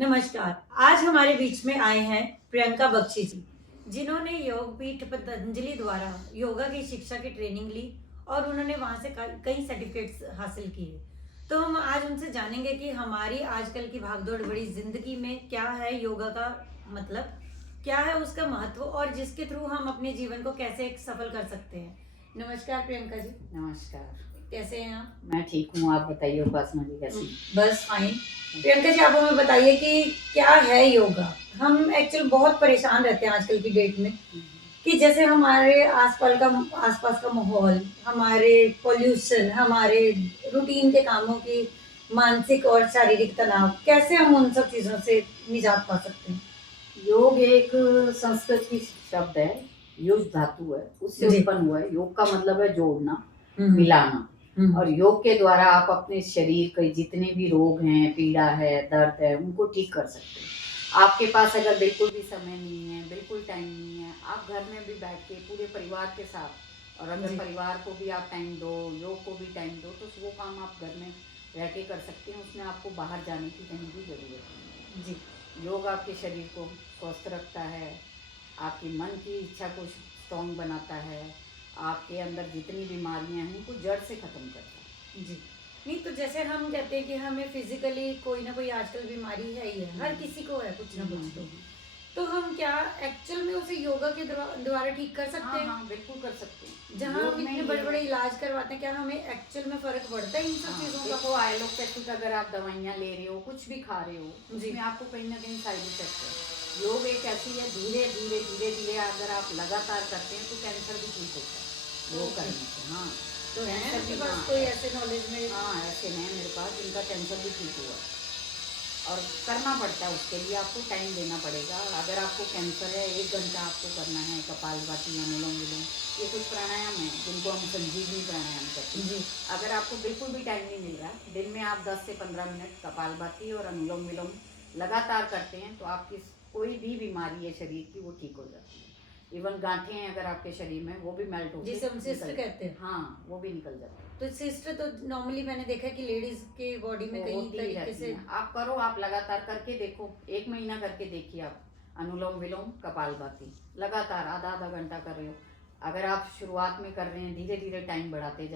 नमस्कार। आज हमारे बीच में आए हैं प्रियंका बख्शी जी, जिन्होंने योग पीठ पतंजलि द्वारा योगा की शिक्षा की ट्रेनिंग ली और उन्होंने वहां से कई सर्टिफिकेट्स हासिल किए। तो हम आज उनसे जानेंगे कि हमारी आजकल की भागदौड़ भरी जिंदगी में क्या है योगा का मतलब, क्या है उसका महत्व और जिसके थ्रू हम अपने जीवन को कैसे एक सफल कर सकते हैं। नमस्कार प्रियंका जी। नमस्कार। कैसे हैं आप? मैं ठीक हूँ, आप बताइए उपासना जी कैसी? बस फाइन। प्रियंका जी, आप हमें बताइए कि क्या है योगा। हम एक्चुअली बहुत परेशान रहते हैं आजकल की डेट में कि जैसे हमारे आसपास का माहौल, हमारे पॉल्यूशन, हमारे रूटीन के कामों की मानसिक और शारीरिक तनाव, कैसे हम उन सब चीजों से निजात पा सकते हैं। योग एक संस्कृत की शब्द है, युज धातु है, उससे उत्पन्न हुआ है। योग का मतलब है जोड़ना, मिलाना। और योग के द्वारा आप अपने शरीर के जितने भी रोग हैं, पीड़ा है, दर्द है, उनको ठीक कर सकते हैं। आपके पास अगर बिल्कुल भी समय नहीं है, बिल्कुल टाइम नहीं है, आप घर में भी बैठ के पूरे परिवार के साथ, और अगर परिवार को भी आप टाइम दो, योग को भी टाइम दो, तो वो काम आप घर में रह के कर सकते हैं। उसमें आपको बाहर जाने की कहीं भी जरूरत नहीं है जी। योग आपके शरीर को स्वस्थ रखता है, आपकी मन की इच्छा को स्ट्रॉन्ग बनाता है, आपके अंदर जितनी बीमारियां हैं उनको जड़ से खत्म करता है जी। नहीं तो जैसे हम कहते हैं कि हमें फिजिकली कोई ना कोई आजकल बीमारी है ही है, हर किसी को है कुछ ना कुछ। तो हम क्या एक्चुअल में उसे योगा के द्वारा ठीक कर सकते हैं? हाँ, बिल्कुल कर सकते हैं। जहाँ हम इतने बड़े बड़े इलाज करवाते हैं, क्या हमें एक्चुअल में फर्क पड़ता है इन सब चीजों का? देखो, एलोपैथिक अगर आप दवाइयाँ ले रहे हो, कुछ भी खा रहे हो, उसमें आपको कहीं ना कहीं साइड इफेक्ट है। योग एक ऐसी है, धीरे धीरे धीरे धीरे अगर आप लगातार करते हैं तो कैंसर भी ठीक होता है योग करने से। हाँ, तो कैंसर भी कोई ऐसे नॉलेज में? हाँ, ऐसे हैं मेरे पास जिनका कैंसर भी ठीक हुआ। और करना पड़ता है, उसके लिए आपको टाइम देना पड़ेगा। अगर आपको कैंसर है, 1 घंटा आपको करना है कपालभाति, अनुलोम विलोम, ये कुछ प्राणायाम है जिनको हम संजीवनी प्राणायाम कहते हैं जी। अगर आपको बिल्कुल भी टाइम नहीं मिल रहा, दिन में आप 10 से 15 मिनट कपालभाति और अनुलोम विलोम लगातार करते हैं तो आपकी कोई भी बीमारी है शरीर की, वो ठीक हो जाती है। इवन गांठें हैं अगर आपके शरीर में, वो भी मेल्ट हो, जिसे हम सिस्ट कहते हैं। हाँ, वो भी निकल जाती है। तो सिस्ट तो नॉर्मली मैंने देखा है कि लेडीज के बॉडी में कई तरीके से। आप करो, आप लगातार करके देखो, 1 महीना करके देखिए आप। अनुलोम विलोम कपालभाति लगातार आधा आधा घंटा कर रहे हो। अगर आप शुरुआत में कर रहे हैं, धीरे धीरे टाइम बढ़ाते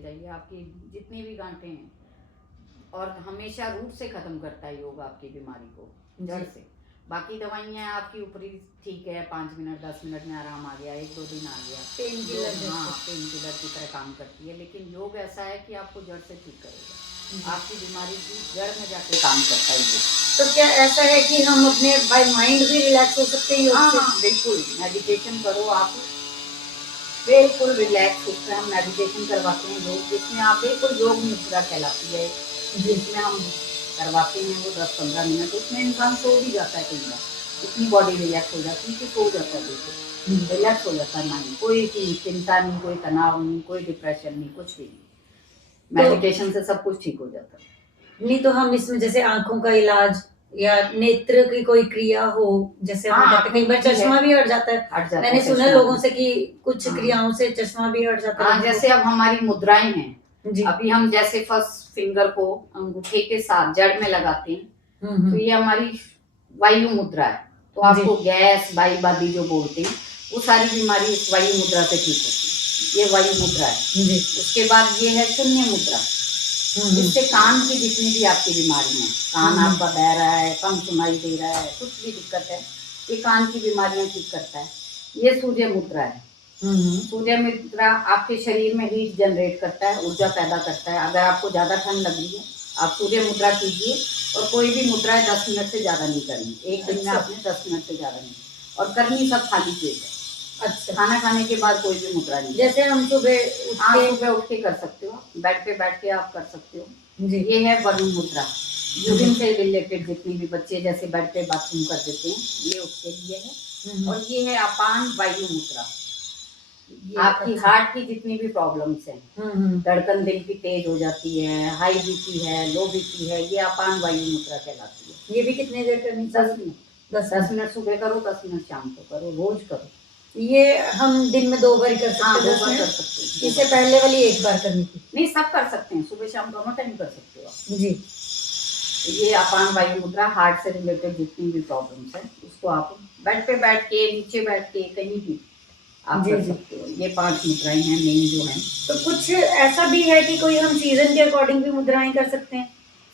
जाइए, आपकी जितनी भी गांठें हैं, और हमेशा रूट से खत्म करता है योग आपकी बीमारी को, जड़ से। बाकी दवाइयाँ आपकी ऊपरी ठीक है, 5 मिनट 10 मिनट में आराम आ गया, 1-2 दिन आ गया, पेन किलर। हाँ, पेन किलर की तरह काम करती है। लेकिन योग ऐसा है कि आपको जड़ से ठीक करेगा, आपकी बीमारी की जड़ में जाके काम करता है योग। तो क्या ऐसा है कि हम अपने बाय माइंड भी रिलैक्स हो सकते हैं योग से? हाँ, बिल्कुल। मेडिटेशन करो आप, बिल्कुल रिलैक्स होकर हम मेडिटेशन करवाते हैं योग, जिसमें आप बिल्कुल योग मुद्रा कहलाती है, जिसमें हम करवाते हैं वो 10-15 मिनट। उसमें इंसान सो भी जाता है, कई बार इतनी बॉडी रिलैक्स हो जाती है कि सो जाता है, बिल्कुल रिलैक्स हो जाता है माइंड। कोई चिंता नहीं, कोई तनाव नहीं, कोई डिप्रेशन नहीं, कुछ भी नहीं। मेडिटेशन से सब कुछ ठीक हो जाता है। नहीं तो हम इसमें जैसे आंखों का इलाज या नेत्र की कोई क्रिया हो, जैसे हम कहते हैं कई बार चश्मा भी हट जाता है। मैंने सुना लोगों से कि कुछ क्रियाओं से चश्मा भी हट जाता है। जैसे अब हमारी मुद्राएं हैं, अभी हम जैसे फर्स्ट फिंगर को अंगूठे के साथ जड़ में लगाते हैं, तो ये हमारी वायु मुद्रा है। तो आपको गैस, वायुबादी जो बोलते हैं, वो सारी बीमारी इस वायु मुद्रा से ठीक होती है। ये वायु मुद्रा है। उसके बाद ये है शून्य मुद्रा, इससे कान की जितनी भी आपकी बीमारी है, कान आपका बह रहा है, कम सुनाई दे रहा है, कुछ भी दिक्कत है, ये कान की बीमारियां ठीक करता है। ये सूर्य मुद्रा है। सूर्य मुद्रा आपके शरीर में हीट जनरेट करता है, ऊर्जा पैदा करता है। अगर आपको ज्यादा ठंड लग रही है, आप सूर्य मुद्रा कीजिए, और कोई भी मुद्रा 10 मिनट से ज्यादा नहीं करनी, एक दिन में आपने 10 मिनट से ज्यादा नहीं, और करनी सब खाली पेट है। अच्छा, खाना खाने के बाद कोई भी मुद्रा नहीं। जैसे हम सुबह उठ के कर सकते हो, बेड पे बैठ के आप कर सकते हो। ये है वरुण मुद्रा, यूरिन से रिलेटेड जितनी भी बच्चे जैसे बेड पे बाथरूम कर देते हैं, ये उसके लिए है। और ये है अपान वायु मुद्रा, आपकी हार्ट की जितनी भी प्रॉब्लम्स हैं, धड़कन दिल की तेज हो जाती है, हाई बीपी है, लो बीपी है, ये अपान वायु मुद्रा कहलाती है। ये भी कितनी देर करनी? 10 मिनट। 10 मिनट सुबह करो, 10 मिनट शाम को करो, रोज करो। ये हम दिन में 2 बार कर सकते हैं? 2 बार कर सकते हैं। इससे पहले वाली 1 बार करनी थी? नहीं, सब कर सकते हैं, सुबह शाम दोनों टाइम कर सकते हो आप जी। तो ये अपान वायु मुद्रा, हार्ट से रिलेटेड जितनी भी प्रॉब्लम्स है उसको आप बेड पे बैठ के, नीचे बैठ के, कहीं भी आप जी, कर जी। सकते हो। ये 5 मुद्राएं हैं मेन जो हैं। तो कुछ ऐसा भी है कि कोई हम सीजन के अकॉर्डिंग भी मुद्राएं कर सकते हैं,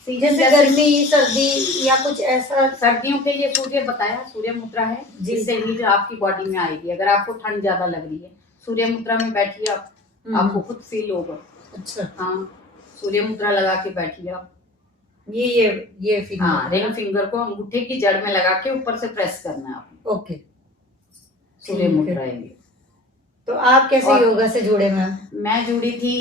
सीजन जैसे गर्मी, सर्दी या कुछ ऐसा? सर्दियों के लिए सूर्य बताया, सूर्य मुद्रा है, जी। जिससे हीट आपकी बॉडी में आएगी। अगर आपको ठंड ज्यादा लग रही है, सूर्य मुद्रा में बैठिए आप, आपको खुद फील होगा। अच्छा। हाँ, सूर्य मुद्रा लगा के बैठिए आप। ये फिंगर, हाँ, रिंग फिंगर को अंगूठे की जड़ में लगा के ऊपर से प्रेस करना है आपको। ओके। सूर्य ठीक है। मुद्रा है ये। तो आप कैसे और योगा से जुड़े मैम? मैं जुड़ी थी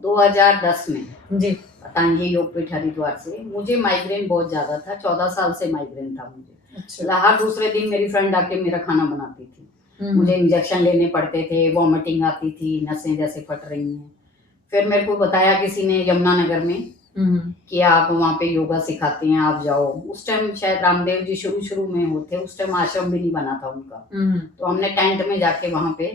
2010 में जी। पतंजलि योगपीठ हरिद्वार से। मुझे माइग्रेन बहुत ज्यादा था, 14 साल से माइग्रेन था मुझे। अच्छा। हर दूसरे दिन मेरी फ्रेंड आके मेरा खाना बनाती थी। मुझे इंजेक्शन लेने पड़ते थे, वॉमिटिंग आती थी, नसें जैसे फट रही हैं। फिर मेरे को बताया किसी ने यमुनानगर में कि आप वहाँ पे योगा सिखाते हैं, आप जाओ। उस टाइम शायद रामदेव जी शुरू शुरू में होते, उस टाइम आश्रम भी नहीं बना था उनका। तो हमने टेंट में जाके वहाँ पे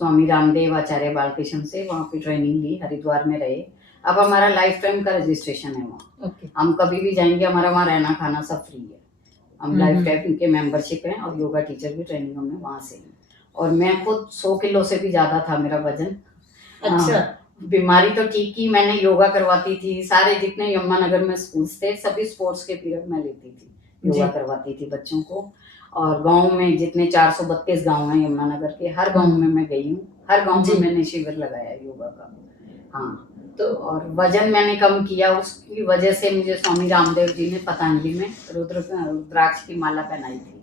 स्वामी रामदेव, आचार्य बालकृष्ण से वहाँ पे ट्रेनिंग ली, हरिद्वार में रहे। अब हमारा लाइफ टाइम का रजिस्ट्रेशन है वहाँ। हम कभी भी जाएंगे, हमारा वहाँ रहना खाना सब फ्री है। हम लाइफ टाइम के मेंबरशिप हैं, और योगा टीचर की ट्रेनिंग हमने वहाँ से ली। और मैं खुद 100 किलो से भी ज्यादा था मेरा वजन। अच्छा। बीमारी तो ठीक की, मैंने योगा करवाती थी। सारे जितने यमुनानगर में स्कूल्स थे, सभी स्पोर्ट्स के पीरियड में लेती थी, योगा करवाती थी बच्चों को। और गांव में जितने 432 गांव हैं यमुनानगर के, हर गांव में मैं गई हूँ। हर गांव में मैंने शिविर लगाया योगा का। हाँ, तो और वजन मैंने कम किया, उसकी वजह से मुझे स्वामी रामदेव जी ने पतंजलि में रुद्राक्ष की माला पहनाई थी,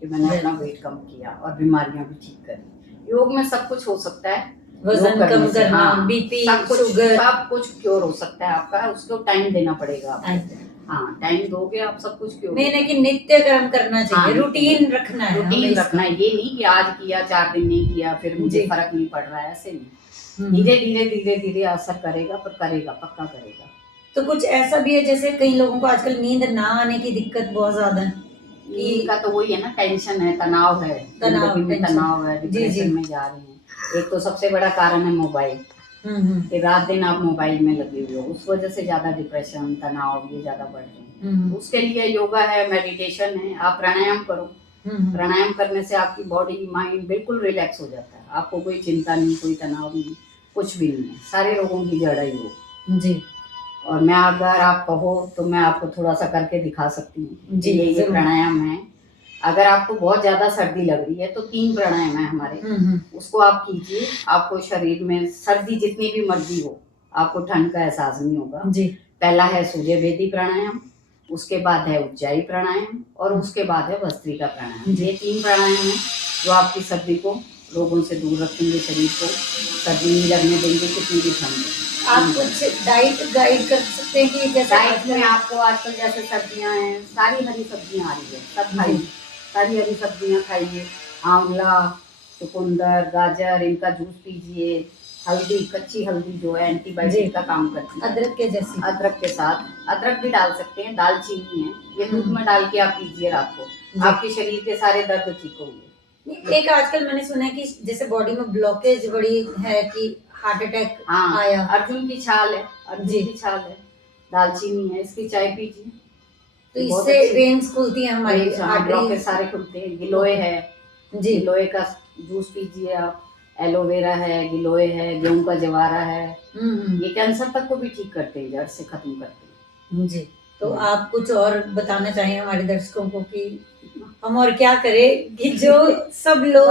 कि मैंने अपना वेट कम किया और बीमारियां भी ठीक करी। योग में सब कुछ हो सकता है, वजन कम करना, हाँ, बीपी, शुगर, सब कुछ क्योर हो सकता है आपका। उसको टाइम देना पड़ेगा आपको। हाँ, टाइम दोगे आप, सब कुछ क्योर। नहीं, लेकिन नित्य कर्म करना चाहिए। रूटीन रखना है, रूटीन रखना है। ये नहीं कि आज किया 4 दिन नहीं किया फिर मुझे फर्क नहीं पड़ रहा है, ऐसे नहीं। धीरे धीरे धीरे धीरे असर करेगा, पर करेगा, पक्का करेगा। तो कुछ ऐसा भी है, जैसे कई लोगों को आजकल नींद ना आने की दिक्कत बहुत ज्यादा है, नींद का तो वही है ना, टेंशन है, तनाव है, जिंदगी में तनाव है, डिप्रेशन में जा रहे हैं। एक तो सबसे बड़ा कारण है मोबाइल, कि रात दिन आप मोबाइल में लगे हुए हो, उस वजह से ज्यादा डिप्रेशन, तनाव ये ज्यादा बढ़ रहे हैं। उसके लिए योगा है, मेडिटेशन है, आप प्राणायाम करो। प्राणायाम करने से आपकी बॉडी माइंड बिल्कुल रिलैक्स हो जाता है। आपको कोई चिंता नहीं, कोई तनाव नहीं, कुछ भी नहीं है। सारे रोगों की जड़ है योग जी। और मैं, अगर आप कहो तो मैं आपको थोड़ा सा करके दिखा सकती हूँ जी। ये प्राणायाम है। अगर आपको बहुत ज्यादा सर्दी लग रही है तो 3 प्राणायाम है हमारे, उसको आप कीजिए। आपको शरीर में सर्दी जितनी भी मर्जी हो, आपको ठंड का एहसास नहीं होगा जी। पहला है सूर्य भेदी प्राणायाम, उसके बाद है उज्जाई प्राणायाम, और उसके बाद है भस्त्रिका प्राणायाम। ये 3 प्राणायाम है जो आपकी सर्दी को, रोगों से दूर रखेंगे, शरीर को सर्दी नहीं लगने देंगे, कितनी भी ठंड। आप कुछ डाइट गाइड कर सकते हैं कि जैसे डाइट में आपको आजकल जैसे सब्जियां हैं, सारी हरी सब्जियां आ रही है, सब खाइए, सारी हरी सब्जियां खाइए। आंवला, चुकंदर, गाजर, इनका जूस पीजिए। हल्दी, कच्ची हल्दी जो है एंटीबायोटिक का काम करती है, अदरक के जैसी। अदरक के साथ अदरक भी डाल सकते हैं, दालचीनी है, ये दूध में डाल के आप पीजिए रात को, आपके शरीर के सारे दर्द ठीक होंगे। एक आजकल मैंने सुना है कि जैसे बॉडी में ब्लॉकेज बड़ी है, कि हार्ट अटैक आया। अर्जुन की छाल है, अर्जुन की छाल है, दालचीनी है, इसकी चाय पीजिए तो इससे वेन्स खुलती हैं हमारी, ब्लॉकेज सारे खुलते हैं। गिलोय है जी, गिलोय का जूस पीजिए आप। एलोवेरा है, गिलोय है, गेहूं का जवारा है, ये कैंसर तक को भी ठीक करते हैं, जड़ से खत्म करते हैं जी। तो आप कुछ और बताना चाहेंगे हमारे दर्शकों को कि हम और क्या करें कि जो सब लोग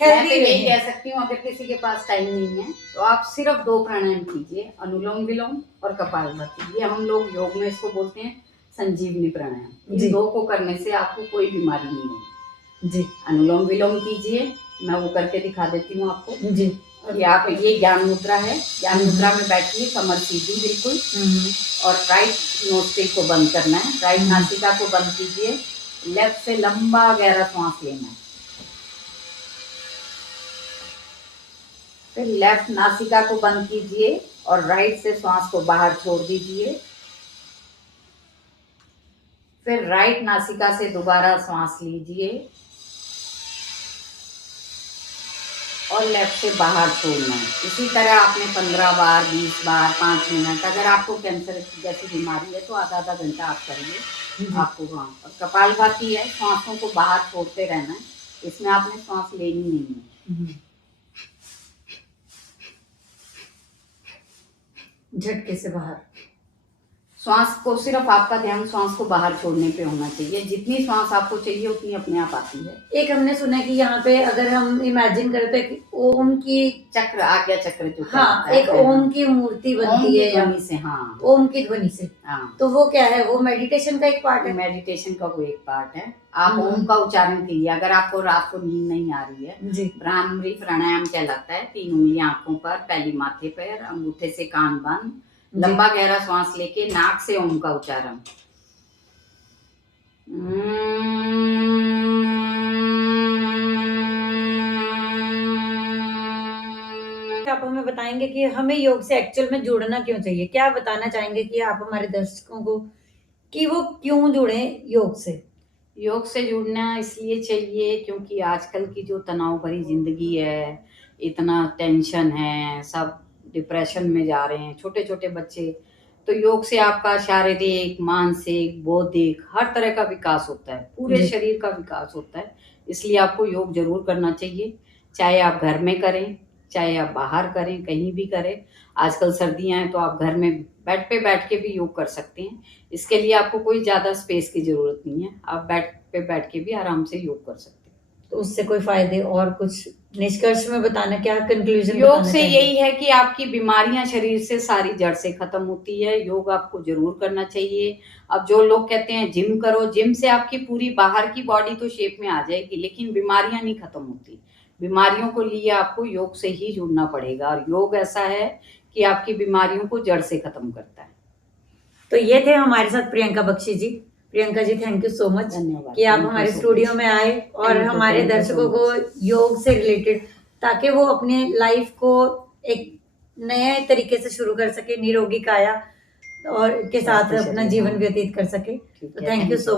हेल्दी रहे? यही कह सकती हूँ, अगर किसी के पास टाइम नहीं है तो आप सिर्फ 2 प्राणायाम कीजिए, अनुलोम विलोम और कपालभाति। ये हम लोग योग में इसको बोलते हैं संजीवनी प्राणायाम। इन 2 को करने से आपको कोई बीमारी नहीं होगी जी। अनुलोम विलोम कीजिए, मैं वो करके दिखा देती हूँ आपको जी। कि आप, ये ज्ञान मुद्रा है, ज्ञान मुद्रा में बैठिए, कमर सीधी बिल्कुल, और राइट नोस्ट्रिल को बंद करना है, राइट नासिका को बंद कीजिए, लेफ्ट से लंबा गहरा सांस लेना है, फिर लेफ्ट नासिका को बंद कीजिए और राइट से सांस को बाहर छोड़ दीजिए, फिर राइट नासिका से दोबारा सांस लीजिए और लेफ्ट से बाहर छोड़ना है। इसी तरह आपने 15 बार, 20 बार, 5 मिनट, अगर आपको कैंसर जैसी बीमारी है तो आधा घंटा आप करिए आपको वहाँ। और कपालभाति है, सांसों को बाहर छोड़ते रहना है, इसमें आपने सांस लेनी नहीं है। झटके से बाहर श्वास को, सिर्फ आपका ध्यान श्वास को बाहर छोड़ने पे होना चाहिए। जितनी श्वास आपको चाहिए उतनी अपने आप आती है। एक हमने सुना है कि यहाँ पे अगर हम इमेजिन करते हैं कि ओम की चक्र, आज्ञा चक्र जो हाँ, एक ओम की मूर्ति बनती है ध्वनि से, हाँ, ओम की ध्वनि से, हाँ, तो वो क्या है? वो मेडिटेशन का एक पार्ट है। मेडिटेशन का वो एक पार्ट है। आप ओम का उच्चारण कीजिए। अगर आपको रात को नींद नहीं आ रही है जी, भ्रामरी प्राणायाम कहलाता है। 3 उंगलियां आंखों पर, पहली माथे पर, अंगूठे से कान बंद, लंबा गहरा श्वास लेके नाक से ओम का उच्चारण। आप हमें बताएंगे कि हमें योग से एक्चुअल में जुड़ना क्यों चाहिए? क्या बताना चाहेंगे कि आप हमारे दर्शकों को कि वो क्यों जुड़े योग से? योग से जुड़ना इसलिए चाहिए क्योंकि आजकल की जो तनाव भरी जिंदगी है, इतना टेंशन है, सब डिप्रेशन में जा रहे हैं, छोटे छोटे बच्चे। तो योग से आपका शारीरिक, मानसिक, बौद्धिक हर तरह का विकास होता है, पूरे शरीर का विकास होता है। इसलिए आपको योग जरूर करना चाहिए, चाहे आप घर में करें, चाहे आप बाहर करें, कहीं भी करें। आजकल सर्दियां हैं तो आप घर में बेड पे बैठ के भी योग कर सकते हैं। इसके लिए आपको कोई ज्यादा स्पेस की जरूरत नहीं है, आप बेड पे बैठ के भी आराम से योग कर सकते हैं। तो उससे कोई फायदे और कुछ निष्कर्ष में बताना, क्या कंक्लूजन? योग से यही है कि आपकी बीमारियां शरीर से सारी जड़ से खत्म होती है। योग आपको जरूर करना चाहिए। अब जो लोग कहते हैं जिम करो, जिम से आपकी पूरी बाहर की बॉडी तो शेप में आ जाएगी, लेकिन बीमारियां नहीं खत्म होती। बीमारियों को लिए आपको योग से ही जुड़ना पड़ेगा, और योग ऐसा है कि आपकी बीमारियों को जड़ से खत्म करता है। तो ये थे हमारे साथ प्रियंका बख्शी जी। Priyanka ji, thank you so much कि आप हमारे स्टूडियो में आए और हमारे दर्शकों को योग से रिलेटेड, ताकि वो अपने लाइफ को एक नए तरीके से शुरू कर सके, निरोगी काया और के साथ अपना जीवन व्यतीत कर सके। तो थैंक यू सो मच।